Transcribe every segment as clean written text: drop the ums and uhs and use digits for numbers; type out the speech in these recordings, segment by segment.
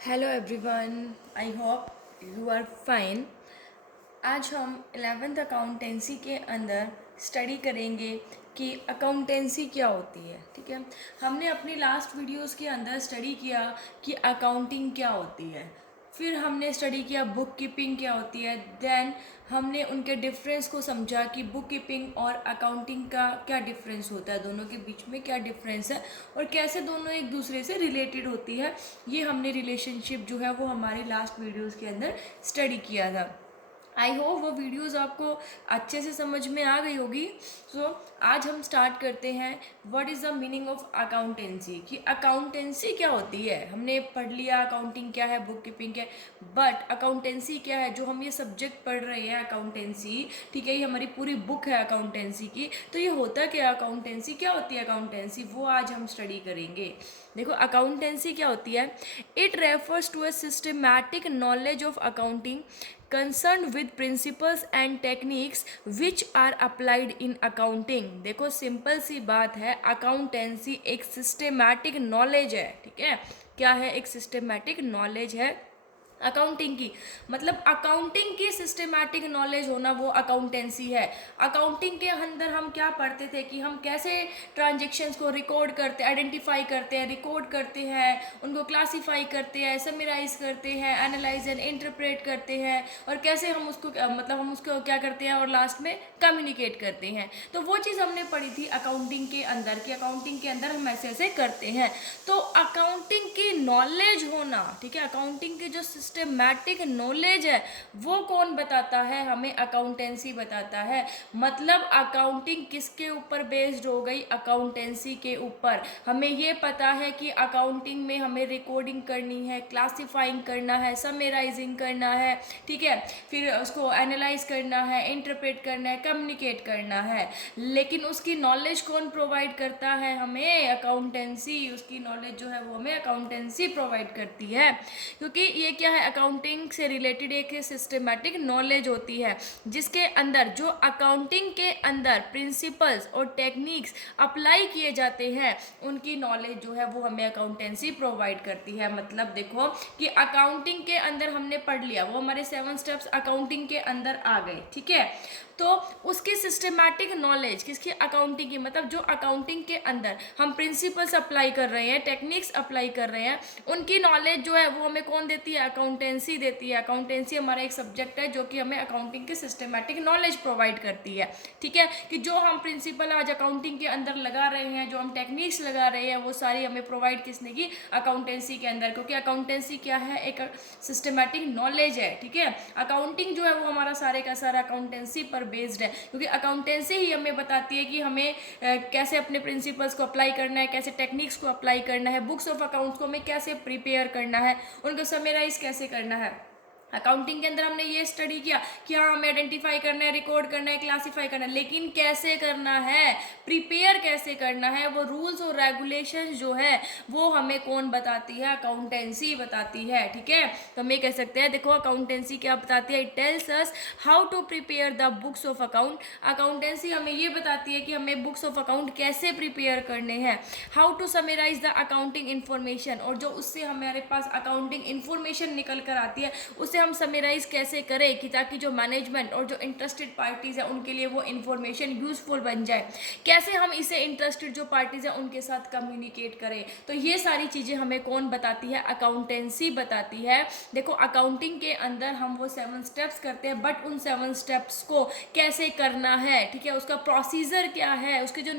Hello everyone, I hope you are fine. आज हम 11th accountancy के अंदर स्टडी करेंगे कि अकाउंटेंसी क्या होती है। ठीक है, हमने अपनी लास्ट वीडियोस के अंदर स्टडी किया कि अकाउंटिंग क्या होती है, फिर हमने स्टडी किया बुक कीपिंग क्या होती है, देन हमने उनके डिफरेंस को समझा कि बुक कीपिंग और अकाउंटिंग का क्या डिफरेंस होता है, दोनों के बीच में क्या डिफरेंस है और कैसे दोनों एक दूसरे से रिलेटेड होती है। ये हमने रिलेशनशिप जो है वो हमारी लास्ट वीडियोस के अंदर स्टडी किया था। आई होप वो वीडियोस आपको अच्छे से समझ में आ गई होगी। सो आज हम स्टार्ट करते हैं what is the meaning of accountancy, कि अकाउंटेंसी क्या होती है। हमने पढ़ लिया अकाउंटिंग क्या है, बुक कीपिंग क्या है, बट अकाउंटेंसी क्या है। जो हम ये सब्जेक्ट पढ़ रहे हैं अकाउंटेंसी, ठीक है, ये हमारी पूरी बुक है अकाउंटेंसी की। तो ये होता क्या, अकाउंटेंसी क्या होती है, अकाउंटेंसी वो आज हम स्टडी करेंगे। देखो अकाउंटेंसी क्या होती है। It refers to a systematic knowledge of accounting concerned with principles and techniques which are applied in accounting। देखो सिंपल सी बात है, अकाउंटेंसी एक सिस्टेमैटिक नॉलेज है। ठीक है, क्या है, एक सिस्टेमैटिक नॉलेज है अकाउंटिंग की। मतलब अकाउंटिंग की सिस्टमैटिक नॉलेज होना वो अकाउंटेंसी है। अकाउंटिंग के अंदर हम क्या पढ़ते थे कि हम कैसे ट्रांजेक्शन्स को रिकॉर्ड करते, आइडेंटिफाई करते हैं, रिकॉर्ड करते हैं, उनको क्लासीफाई करते हैं, समराइज करते हैं, एनालाइज एंड इंटरप्रेट करते हैं, और कैसे हम उसको मतलब हम उसको क्या करते हैं और लास्ट में कम्युनिकेट करते हैं। तो वो चीज़ हमने पढ़ी थी अकाउंटिंग के अंदर कि अकाउंटिंग के अंदर हम ऐसे ऐसे करते हैं। तो अकाउंटिंग की नॉलेज होना, ठीक है, अकाउंटिंग की जो सिस्टमैटिक नॉलेज है वो कौन बताता है, हमें अकाउंटेंसी बताता है। मतलब अकाउंटिंग किसके ऊपर बेस्ड हो गई, अकाउंटेंसी के ऊपर। हमें ये पता है कि अकाउंटिंग में हमें रिकॉर्डिंग करनी है, क्लासिफाइंग करना है, समराइजिंग करना है, ठीक है, फिर उसको एनालाइज करना है, इंटरप्रेट करना है, कम्युनिकेट करना है। लेकिन उसकी नॉलेज कौन प्रोवाइड करता है, हमें अकाउंटेंसी। उसकी नॉलेज जो है वो हमें अकाउंटेंसी प्रोवाइड करती है, क्योंकि ये क्या है, अकाउंटिंग से रिलेटेड एक सिस्टमैटिक नॉलेज होती है जिसके अंदर जो अकाउंटिंग के अंदर प्रिंसिपल्स और टेक्निक्स अप्लाई किए जाते हैं उनकी नॉलेज जो है वो हमें अकाउंटेंसी प्रोवाइड करती है। मतलब देखो कि अकाउंटिंग के अंदर हमने पढ़ लिया, वो हमारे 7 स्टेप्स अकाउंटिंग के अंदर आ गए। ठीक है, तो उसकी सिस्टमैटिक नॉलेज किसकी, अकाउंटिंग की। मतलब जो अकाउंटिंग के अंदर हम प्रिंसिपल्स अप्लाई कर रहे हैं, टेक्निक्स अप्लाई कर रहे हैं, उनकी नॉलेज जो है वो हमें कौन देती है, अकाउंटेंसी देती है। अकाउंटेंसी हमारा एक सब्जेक्ट है जो कि हमें अकाउंटिंग की सिस्टमैटिक नॉलेज प्रोवाइड करती है। ठीक है, कि जो हम प्रिंसिपल आज अकाउंटिंग के अंदर लगा रहे हैं, जो हम टेक्निक्स लगा रहे हैं, वो सारी हमें प्रोवाइड किसने की, अकाउंटेंसी के अंदर। क्योंकि अकाउंटेंसी क्या है, एक सिस्टमैटिक नॉलेज है। ठीक है, अकाउंटिंग जो है वो हमारा सारे का सारा अकाउंटेंसी पर बेस्ड है, क्योंकि अकाउंटेंसी ही हमें बताती है कि हमें कैसे अपने प्रिंसिपल्स को अप्लाई करना है, कैसे टेक्निक्स को अप्लाई करना है, बुक्स ऑफ अकाउंट्स को हमें कैसे प्रिपेयर करना है, उनको समराइज कैसे करना है। अकाउंटिंग के अंदर हमने ये स्टडी किया कि हाँ हमें आइडेंटिफाई करना है, रिकॉर्ड करना है, क्लासीफाई करना है, लेकिन कैसे करना है, प्रिपेयर कैसे करना है, वो रूल्स और रेगुलेशंस जो है वो हमें कौन बताती है, अकाउंटेंसी बताती है। ठीक है, तो हम ये कह सकते हैं, देखो अकाउंटेंसी क्या बताती है, it tells us how to prepare the books of account. Accountancy हमें ये बताती है कि हमें बुक्स ऑफ अकाउंट कैसे प्रिपेयर करने हैं, how to summarise the accounting information, और जो उससे हमारे पास अकाउंटिंग इन्फॉर्मेशन निकल कर आती है उसे हम समराइज कैसे करें कि ताकि जो मैनेजमेंट और जो इंटरेस्टेड पार्टीज है उनके लिए वो इन्फॉर्मेशन यूजफुल बन जाए, कैसे हम इसे इंटरेस्टेड जो पार्टीज है उनके साथ कम्युनिकेट करें। तो ये सारी चीज़ें हमें कौन बताती है, अकाउंटेंसी बताती है। देखो अकाउंटिंग के अंदर हम वो 7 स्टेप्स करते हैं, बट उन 7 स्टेप्स को कैसे करना है, ठीक है, उसका प्रोसीजर क्या है, उसकी जो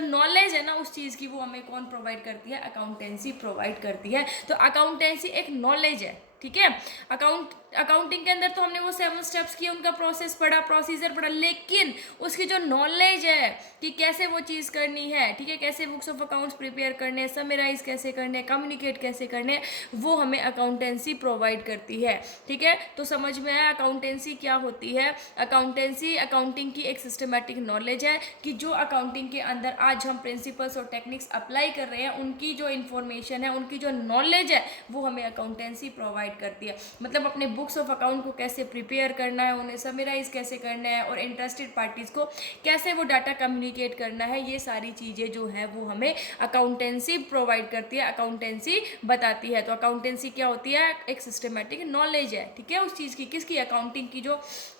नॉलेज है ना उस चीज़ की, वो हमें कौन प्रोवाइड करती है, अकाउंटेंसी प्रोवाइड करती है। तो अकाउंटेंसी एक नॉलेज है। ठीक है, अकाउंटिंग के अंदर तो हमने वो 7 स्टेप्स किए, उनका प्रोसेस पढ़ा, प्रोसीजर पढ़ा, लेकिन उसकी जो नॉलेज है कि कैसे वो चीज़ करनी है, ठीक है, कैसे बुक्स ऑफ अकाउंट्स प्रिपेयर करने हैं, समराइज कैसे करने हैं, कम्युनिकेट कैसे करने हैं, वो हमें अकाउंटेंसी प्रोवाइड करती है। ठीक है, तो समझ में आया अकाउंटेंसी क्या होती है। अकाउंटेंसी अकाउंटिंग की एक सिस्टमैटिक नॉलेज है कि जो अकाउंटिंग के अंदर आज हम प्रिंसिपल्स और टेक्निक्स अप्लाई कर रहे हैं, उनकी जो इन्फॉर्मेशन है, उनकी जो नॉलेज है, वो हमें अकाउंटेंसी प्रोवाइड प्रोवाइड करती है, मतलब अपने बुक्स ऑफ अकाउंट को कैसे प्रिपेयर करना है, उन्हें समराइज कैसे करना है और इंटरेस्टेड पार्टीज़ को कैसे वो डाटा कम्युनिकेट करना है, ये सारी चीज़ें जो है वो हमें अकाउंटेंसी प्रोवाइड करती है, अकाउंटेंसी बताती है। तो अकाउंटेंसी क्या होती है? एक सिस्टमेटिक नॉलेज है, ठीक है, उस चीज़ की, किसकी?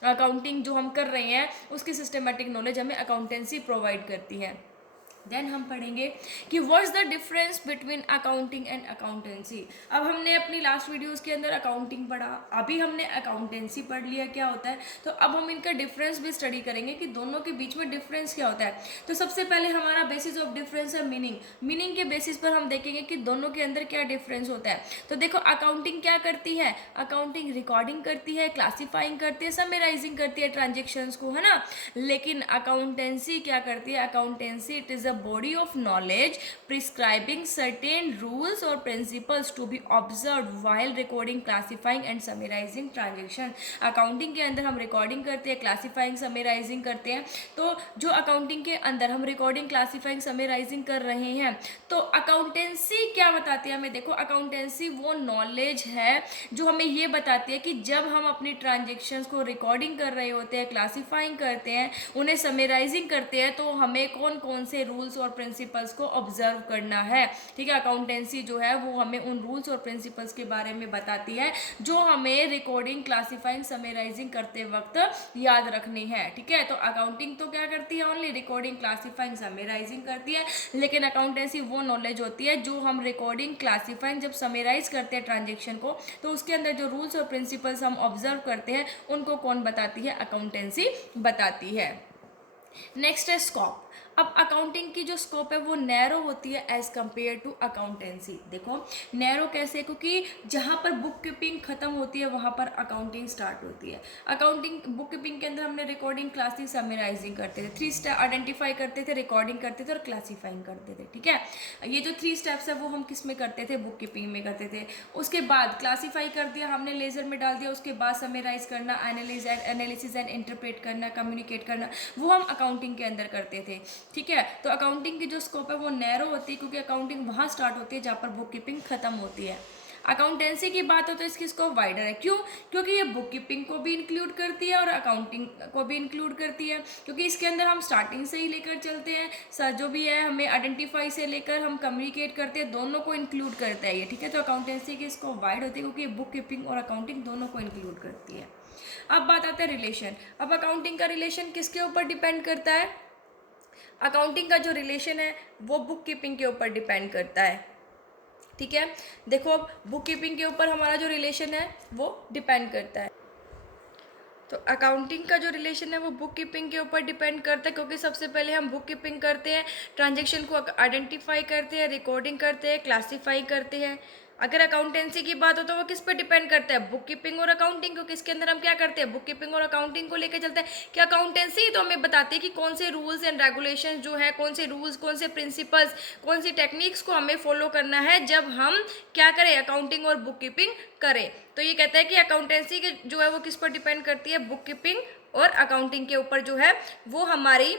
अकाउंटिंग जो हम कर रहे हैं उसकी सिस्टमेटिक नॉलेज हमें अकाउंटेंसी प्रोवाइड करती है। देन हम पढ़ेंगे कि what's the difference between accounting and accountancy. अब हमने अपनी लास्ट वीडियोस के अंदर अकाउंटिंग पढ़ा, अभी हमने अकाउंटेंसी पढ़ लिया क्या होता है, तो अब हम इनका डिफरेंस भी स्टडी करेंगे कि दोनों के बीच में डिफरेंस क्या होता है। तो सबसे पहले हमारा बेसिस ऑफ डिफरेंस है मीनिंग के बेसिस पर हम देखेंगे कि दोनों के अंदर क्या डिफरेंस होता है। तो देखो, अकाउंटिंग क्या करती है? अकाउंटिंग रिकॉर्डिंग करती है, क्लासीफाइंग करती है, समराइजिंग करती है ट्रांजेक्शन्स को, है ना। लेकिन अकाउंटेंसी क्या करती है? Accountancy it is body of knowledge prescribing certain rules or principles to be observed while recording, classifying and summarizing transaction। Accounting के अंदर हम रिकॉर्डिंग करते हैं, क्लासीफाइंग, समराइजिंग करते हैं। तो जो अकाउंटिंग के अंदर हम रिकॉर्डिंग, क्लासीफाइंग, समराइजिंग कर रहे हैं, तो अकाउंटेंसी क्या बताती है हमें? देखो, अकाउंटेंसी वो नॉलेज है जो हमें ये बताती है कि जब हम अपनी ट्रांजेक्शन्स को रिकॉर्डिंग कर रहे होते हैं, क्लासीफाइंग करते हैं, उन्हें समराइजिंग करते हैं, तो हमें कौन कौन से रूल्स और प्रिंसिपल्स को ऑब्जर्व करना है, ठीक है। अकाउंटेंसी जो है वो हमें उन रूल्स और प्रिंसिपल्स के बारे में बताती है जो हमें रिकॉर्डिंग, क्लासीफाइंग, समराइजिंग करते वक्त याद रखनी है, ठीक है। तो अकाउंटिंग तो क्या करती है? ओनली रिकॉर्डिंग, क्लासीफाइंग, समराइजिंग करती है। लेकिन अकाउंटेंसी वो नॉलेज होती है जो हम रिकॉर्डिंग, क्लासीफाइंग, जब समराइज करते हैं ट्रांजेक्शन को, तो उसके अंदर जो रूल्स और प्रिंसिपल्स हम ऑब्जर्व करते हैं उनको कौन बताती है? अकाउंटेंसी बताती है। नेक्स्ट है स्कोप। अब अकाउंटिंग की जो स्कोप है वो नैरो होती है एज कंपेयर टू अकाउंटेंसी। देखो, नैरो कैसे? क्योंकि जहाँ पर बुक कीपिंग खत्म होती है वहाँ पर अकाउंटिंग स्टार्ट होती है। अकाउंटिंग बुक कीपिंग के अंदर हमने रिकॉर्डिंग, क्लासिंग, समराइजिंग करते थे, 3 स्टेप आइडेंटिफाई करते थे, रिकॉर्डिंग करते थे और क्लासीफाइंग करते थे, ठीक है। ये जो 3 स्टेप्स है वो हम किस में करते थे? बुक कीपिंग में करते थे। उसके बाद क्लासीफाई कर दिया हमने, लेजर में डाल दिया, उसके बाद समराइज करना, एनालिसिस एंड इंटरप्रेट करना, कम्युनिकेट करना, वो हम अकाउंटिंग के अंदर करते थे, ठीक है। तो अकाउंटिंग की जो स्कोप है वो नैरो होती है क्योंकि अकाउंटिंग वहाँ स्टार्ट होती है जहाँ पर बुक कीपिंग खत्म होती है। अकाउंटेंसी की बात हो तो इसकी स्कोप वाइडर है। क्यों? क्योंकि ये बुक कीपिंग को भी इंक्लूड करती है और अकाउंटिंग को भी इंक्लूड करती है, क्योंकि इसके अंदर हम स्टार्टिंग से ही लेकर चलते हैं, जो भी है हमें आइडेंटिफाई से लेकर हम कम्युनिकेट करते हैं, दोनों को इंक्लूड करता है ये, ठीक है। तो अकाउंटेंसी की स्कोप वाइड होती है क्योंकि बुक कीपिंग और अकाउंटिंग दोनों को इंक्लूड करती है। अब बात आता है रिलेशन। अब अकाउंटिंग का रिलेशन किसके ऊपर डिपेंड करता है? अकाउंटिंग का जो रिलेशन है वो बुक कीपिंग के ऊपर डिपेंड करता है, ठीक है। देखो, अब बुक कीपिंग के ऊपर हमारा जो रिलेशन है वो डिपेंड करता है। तो अकाउंटिंग का जो रिलेशन है वो बुक कीपिंग के ऊपर डिपेंड करता है क्योंकि सबसे पहले हम बुक कीपिंग करते हैं, ट्रांजेक्शन को आइडेंटिफाई करते हैं, रिकॉर्डिंग करते हैं, क्लासीफाई करते हैं। अगर अकाउंटेंसी की बात हो तो वो किस पे डिपेंड करता है? बुक कीपिंग और अकाउंटिंग, क्योंकि इसके अंदर हम क्या करते हैं? बुक कीपिंग और अकाउंटिंग को लेकर चलते हैं कि अकाउंटेंसी तो हमें बताती है कि कौन से रूल्स एंड रेगुलेशन जो है, कौन से रूल्स, कौन से प्रिंसिपल्स, कौन सी टेक्निक्स को हमें फॉलो करना है जब हम क्या करें? अकाउंटिंग और बुक कीपिंग करें। तो ये कहता है कि अकाउंटेंसी के जो है वो किस पर डिपेंड करती है? बुक कीपिंग और अकाउंटिंग के ऊपर जो है वो हमारी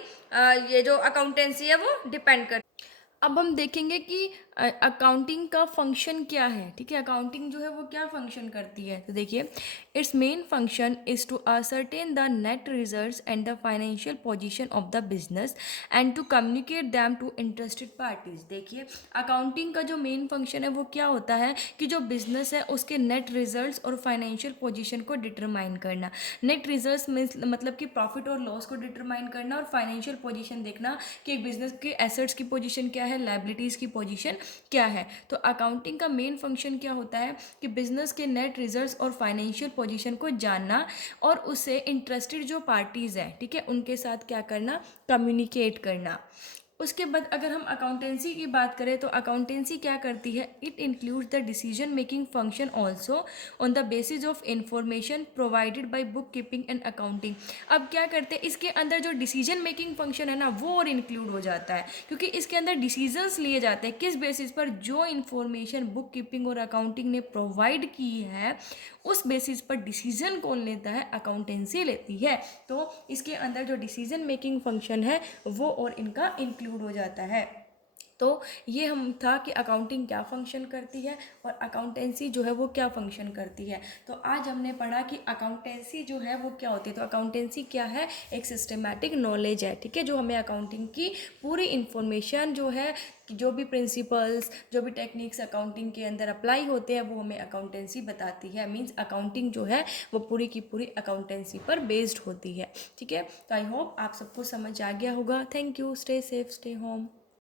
ये जो अकाउंटेंसी है वो डिपेंड करती है। अब हम देखेंगे कि अकाउंटिंग का फंक्शन क्या है, ठीक है। अकाउंटिंग जो है वो क्या फंक्शन करती है, तो देखिए, its main function is to ascertain the net results and the financial position of the business and to communicate them to interested parties. देखिए, अकाउंटिंग का जो मेन फंक्शन है वो क्या होता है कि जो बिजनेस है उसके नेट रिजल्ट्स और फाइनेंशियल पोजीशन को डिटरमाइन करना। नेट रिजल्ट्स मतलब कि प्रॉफिट और लॉस को डिटरमाइन करना, और फाइनेंशियल पोजीशन देखना कि एक बिजनेस के एसेट्स की पोजीशन क्या है, लायबिलिटीज़ की पोजीशन क्या है। तो अकाउंटिंग का मेन फंक्शन क्या होता है कि बिजनेस के नेट रिजल्ट्स और फाइनेंशियल पोजीशन को जानना और उससे इंटरेस्टेड जो पार्टीज़ हैं, ठीक है, उनके साथ क्या करना? कम्युनिकेट करना। उसके बाद अगर हम अकाउंटेंसी की बात करें तो अकाउंटेंसी क्या करती है? It includes the decision making function also on the basis of information provided by book keeping and accounting. अब क्या करते हैं, इसके अंदर जो डिसीजन मेकिंग फंक्शन है ना वो और इंक्लूड हो जाता है, क्योंकि इसके अंदर डिसीजंस लिए जाते हैं किस बेसिस पर? जो इन्फॉर्मेशन बुक कीपिंग और अकाउंटिंग ने प्रोवाइड की है उस बेसिस पर डिसीजन कौन लेता है? अकाउंटेंसी लेती है। तो इसके अंदर जो डिसीजन मेकिंग फंक्शन है वो और इनका इंक्लूड हो जाता है। तो ये हम था कि अकाउंटिंग क्या फ़ंक्शन करती है और अकाउंटेंसी जो है वो क्या फ़ंक्शन करती है। तो आज हमने पढ़ा कि अकाउंटेंसी जो है वो क्या होती है। तो अकाउंटेंसी क्या है, एक सिस्टमैटिक नॉलेज है, ठीक है, जो हमें अकाउंटिंग की पूरी इन्फॉर्मेशन जो है, कि जो भी प्रिंसिपल्स, जो भी टेक्निक्स अकाउंटिंग के अंदर अप्लाई होते हैं वो हमें अकाउंटेंसी बताती है। मीन्स अकाउंटिंग जो है वो पूरी की पूरी अकाउंटेंसी पर बेस्ड होती है, ठीक है। तो आई होप आप सबको समझ आ गया होगा। Thank you, stay safe, stay home.